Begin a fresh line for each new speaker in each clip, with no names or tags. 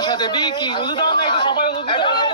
মনসা দেবী কি উলু দাও না একটু সবাই উলু দিতে হবে।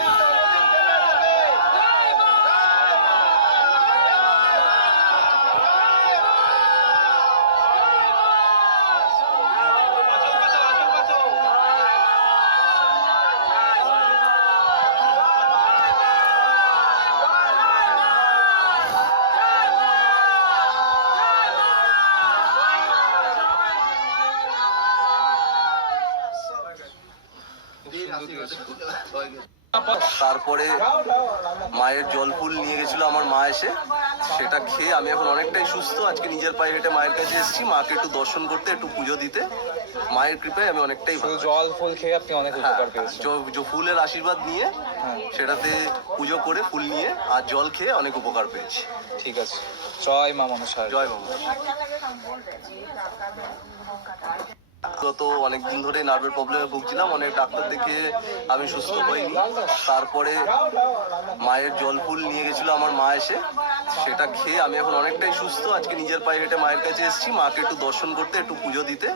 তারপরে মায়ের জল ফুল নিয়ে গেছিল আমার মা এসে। সেটা খেয়ে আমি এখন অনেকটাই সুস্থ। আজকে নিজের পায়ে হেঁটে মায়ের কাছে এসেছি। মাকে একটু দর্শন করতে একটু পুজো দিতে। মায়ের কৃপায় আমি অনেকটাই ভালো
জল ফুল খেয়ে আপনি অনেক
হ্যাঁ,
উপকার পেয়েছেন।
ফুলের আশীর্বাদ নিয়ে
হ্যাঁ।
সেটাতে পুজো করে ফুল নিয়ে আর জল খেয়ে অনেক উপকার পেয়েছি।
ঠিক আছে। জয় মা মনসা
জয় বাবু গত অনেকদিন ধরে নার্ভের প্রবলেমে ভুগছিলাম। অনেক ডাক্তার দেখিয়ে আমি সুস্থ হইনি। তারপরে মায়ের জল ফুল নিয়ে গেছিল আমার মা এসে। সেটা খেয়ে আমি এখন অনেকটাই সুস্থ। আজকে নিজের পায়ে হেঁটে মায়ের কাছে এসেছি। মাকে একটু দর্শন করতে একটু পুজো দিতে।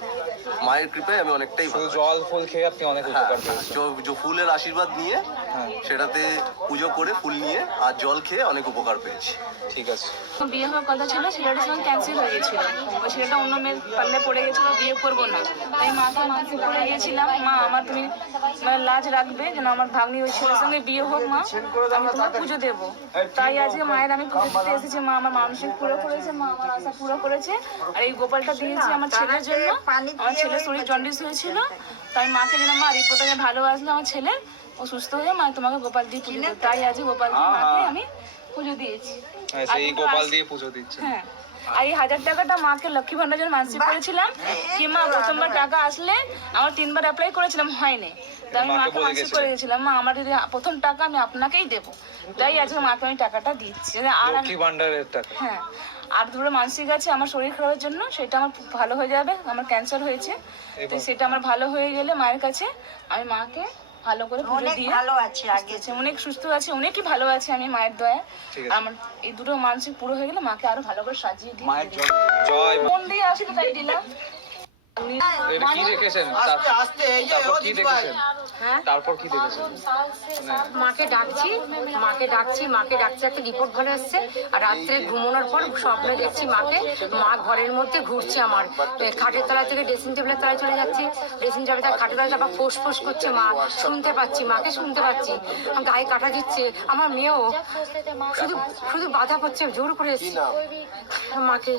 মায়ের কৃপায় আমি অনেকটাই
জল ফুল খেয়ে আপনি অনেক
হ্যাঁ
উপকার
ফুলের আশীর্বাদ নিয়ে
হ্যাঁ।
সেটাতে পুজো করে ফুল নিয়ে আর জল খেয়ে অনেক উপকার পেয়েছি।
ঠিক আছে।
বিয়ে হওয়ার কথা ছিল ছেলেটার সঙ্গে ক্যান্সেল হয়ে গেছিল। ওই ছেলেটা অন্য মেয়ের পাল্লে পড়ে গেছিল, বিয়ে করব না। তাই মাকে মানসিক করে গিয়েছিলাম মা, আমার তুমি মানে লাজ রাখবে, যেন আমার ভাগ্নি ওই ছেলের সঙ্গে বিয়ে হোক, মা। আমি তোমার পুজো দেবো। তাই আজকে মায়ের আমি পুজো দিতে এসেছি, মা আমার মানসিক পুরো করেছে, মা আমার আশা পুরো করেছে। আর এই গোপালটা দিয়েছি আমার ছেলের জন্য। আমার ছেলের শরীর জন্ডিস হয়েছিল। তাই মাকে যেন মা রিপোর্টে ভালো আসলে আমার ছেলে। ও সুস্থ হয়ে মা তোমাকে গোপাল দিয়ে পুজো তাই আজকে গোপাল দিয়ে মাকে আমি পুজো দিয়েছি।
হ্যাঁ,
আর
সেই
দুটো
গোপাল দিয়ে পুজো দিচ্ছেন।
হ্যাঁ আর এই হাজার টাকাটা মাকে লক্ষ্মী ভান্ডার জন্য মানসিক করেছিলাম। কি মা প্রথমবার টাকা আসলে আমার তিনবার অ্যাপ্লাই করেছিলাম হয়নি। তাই আমি
মাকে
মানসিক করে গেছিলাম মা আমার যদি প্রথম টাকা আমি আপনাকেই দেবো। তাই আজকে মাকে আমি টাকাটা দিচ্ছি। আর
লক্ষ্মী ভান্ডারের টাকা।
হ্যাঁ আর দুটো মানসিক আছে আমার শরীর খারাপের জন্য সেটা আমার ভালো হয়ে যাবে আমার ক্যান্সার হয়েছে। তো সেটা আমার ভালো হয়ে গেলে মায়ের কাছে আমি মাকে ভালো করে পুজো দিয়ে
ভালো আছে আগে
অনেক সুস্থ আছে অনেকই ভালো আছে আমি মায়ের দয়া। আমার এই দুটো মানসিক পুরো হয়ে গেলে মাকে আরও ভালো করে সাজিয়ে দিই
মায়ের জয়। জয়
মন দিয়ে আসলে তাই দিলাম।
এটা কি দেখেছেন? তারপর কি দেখেছেন? তারপর কি দেখেছেন?
মাকে ডাকছি মাকে ডাকছি মাকে ডাকছি একটা রিপোর্ট এসছে। আর রাত্রে ঘুমানোর পর স্বপ্নে দেখছি মাকে। মা ঘরের মধ্যে ঘুরছে আমার। খাটের তলা থেকে ড্রেসিং টেবিলের তলায় চলে যাচ্ছে। ড্রেসিং টেবিল থেকে খাটের তলায় আবার ফোস ফোস করছে মা। শুনতে পাচ্ছি মাকে শুনতে পাচ্ছি। গায়ে কাটা দিচ্ছে। আমার মেয়েও শুধু শুধু বাধা করছে জোর করে এসছি। মাকে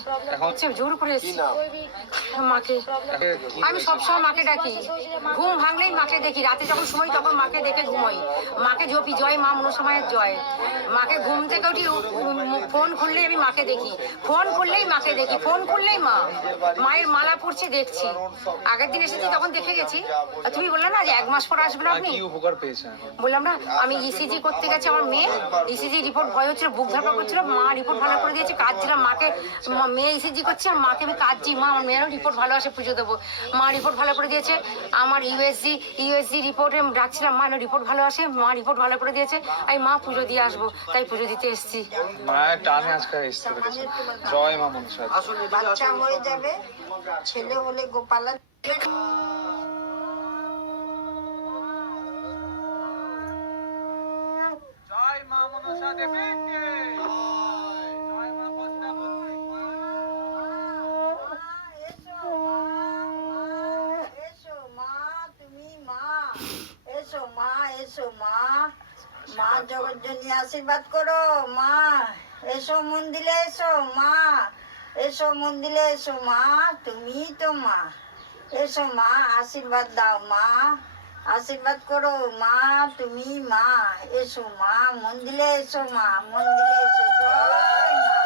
জোর করে এসছি। মাকে আমি সবসময় মাকে ডাকি। ঘুম ভাঙলেই মাকে দেখি। রাতে যখন সময় তখন মাকে দেখে ঘুমোই। মাকে জপি জয় মা মনসময়ের জয়। মাকে ঘুম থেকে উঠি ফোন খুললেই আমি মাকে দেখি। ফোন খুললেই মাকে দেখি ফোন খুললেই মা। মায়ের মালা পড়ছে দেখছি। আগের দিন এসেছি তখন দেখে গেছি। আর তুমি বললে না যে এক মাস পর আসবে না আপনি? বললাম না আমি ইসিজি করতে গেছি আমার মেয়ে। ইসিজি রিপোর্ট ভয় হচ্ছিল বুক ধাপা করছিল মা রিপোর্ট ভালো করে দিয়েছে কাঁদছিলাম। মাকে মেয়ে ইসিজি করছে আর মাকে আমি কাঁদছি। মা আমার মেয়েরও রিপোর্ট ভালো আসে পুজো দেবো। মা রিপোর্ট ভালো করে দিয়েছে আমার ইউএসজি ইউএসজি রিপোর্টে ডাকছিলাম মা রিপোর্ট ভালো আসে মা রিপোর্ট ভালো করে দিয়েছে। আমি মা পুজো দিয়ে আসব। তাই পুজো দিতে এসেছি।
মায়ের টানে আজকে এসতে জয় মা মনসা।
বাচ্চা হয়ে যাবে ছেলে হলে গোপালা
জয় মা মনসা দেবী
এসো মা তুমি মা। এসো মা এসো মা। মা জগজ্জনী আশীর্বাদ করো, মা। এসো মন্দিরে এসো, মা। এসো মন্দিরে এসো, মা। তুমি তো মা। এসো মা, আশীর্বাদ দাও, মা। আশীর্বাদ করো, মা। তুমি মা। এসো মা, মন্দিরে এসো মা, মন্দিরে এসো। জয় মা।